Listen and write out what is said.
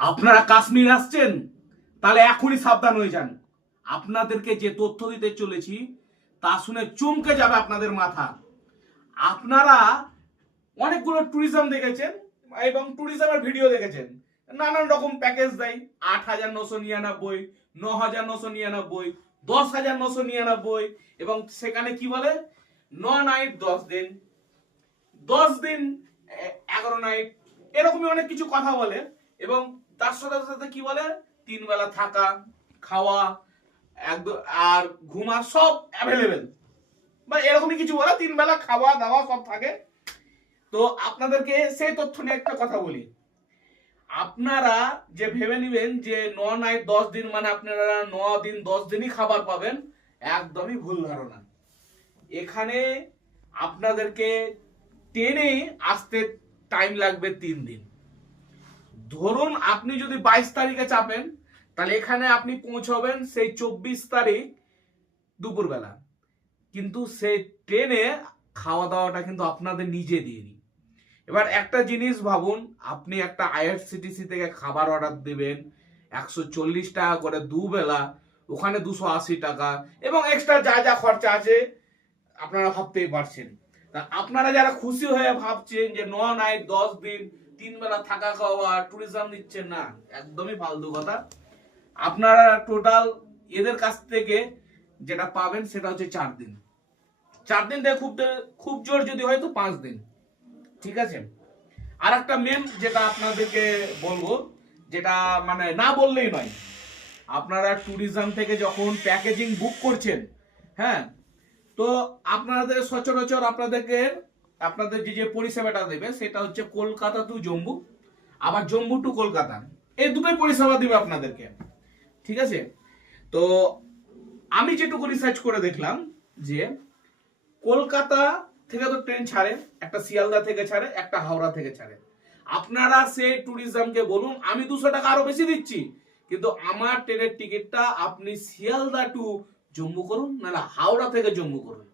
আপনারা কাশ্মীর আসছেন, তাহলে এখনই সাবধান হয়ে যান। আপনাদেরকে যে তথ্য দিতে চলেছি তা শুনে চমকে যাবে আপনাদের মাথা। আপনারা অনেকগুলো ট্যুরিজম দেখেছেন এবং ট্যুরিজমের ভিডিও দেখেছেন, নানান রকম প্যাকেজ দেয়। 8,999, 9,999, 10,999 এবং সেখানে কি বলে 9 নাইট 10 দিন, 10 দিন 11 নাইট, এরকমই অনেক কিছু কথা বলে। এবং তার সাথে সাথে কি বলে 3 বেলা থাকা খাওয়া একদম আর ঘুমা সব অ্যাভেলেবেল, বা এরকমই কিছু বলে, 3 বেলা খাওয়া দাওয়া সব থাকে। তো আপনাদেরকে সেই তথ্য নিয়ে একটা কথা বলি। আপনারা যে ভেবে নিবেন যে 9 নাইট 10 দিন মানে আপনারা 9 দিন 10 দিনই খাবার পাবেন, একদমই ভুল ধারণা। এখানে আপনাদেরকে ট্রেনে আসতে টাইম লাগবে 3 দিন। ধরুন আপনি যদি 22 তারিখে চাপেন, তাহলে এখানে আপনি পৌঁছবেন সেই 24 তারিখ দুপুরবেলা। কিন্তু সেই ট্রেনে খাওয়া দাওয়াটা কিন্তু আপনাদের নিজে দিয়ে দিই। এবার একটা জিনিস ভাবুন, আপনি একটা আইআরসিটিসি থেকে খাবার অর্ডার দিবেন 140 টাকা করে দুবেলা, ওখানে 280 টাকা এবং এক্সট্রা যা যা খরচা আছে আপনারা ভাবতেই পারছেন। তা আপনারা যারা খুশি হয়ে ভাবছেন যে 9 নাইট 10 দিন 3 বেলা থাকা খাওয়া ট্যুরিজম দিচ্ছেন, না, একদমই ফালতু কথা। আপনারা টোটাল এদের কাছ থেকে যেটা পাবেন সেটা হচ্ছে 4 দিন। 4 দিন থেকে খুব জোর যদি হয় তো 5 দিন, ঠিক আছে। আর একটা মেন যেটা আপনাদেরকে বলবো, যেটা মানে না বললেই নয়, আপনারা ট্যুরিজম থেকে যখন প্যাকেজিং বুক করছেন, হ্যাঁ, তো আপনাদের সচরাচর আপনাদের যে পরিষেবাটা দেবে সেটা হচ্ছে কলকাতা টু জম্মু, আবার জম্মু টু কলকাতা, এই দুটোই পরিষেবা দিবে আপনাদেরকে, ঠিক আছে। তো আমি যেটুকু রিসার্চ করে দেখলাম যে কলকাতা থেকে তো ট্রেন ছাড়ে, একটা শিয়ালদা থেকে ছাড়ে, একটা হাওড়া থেকে ছাড়ে। আপনারা সেই ট্যুরিজমকে বলুন আমি 200 টাকা আরো বেশি দিচ্ছি, কিন্তু আমার ট্রেনের টিকিটটা আপনি শিয়ালদা টু জম্মু করুন, নাহলে হাওড়া থেকে জম্মু করুন।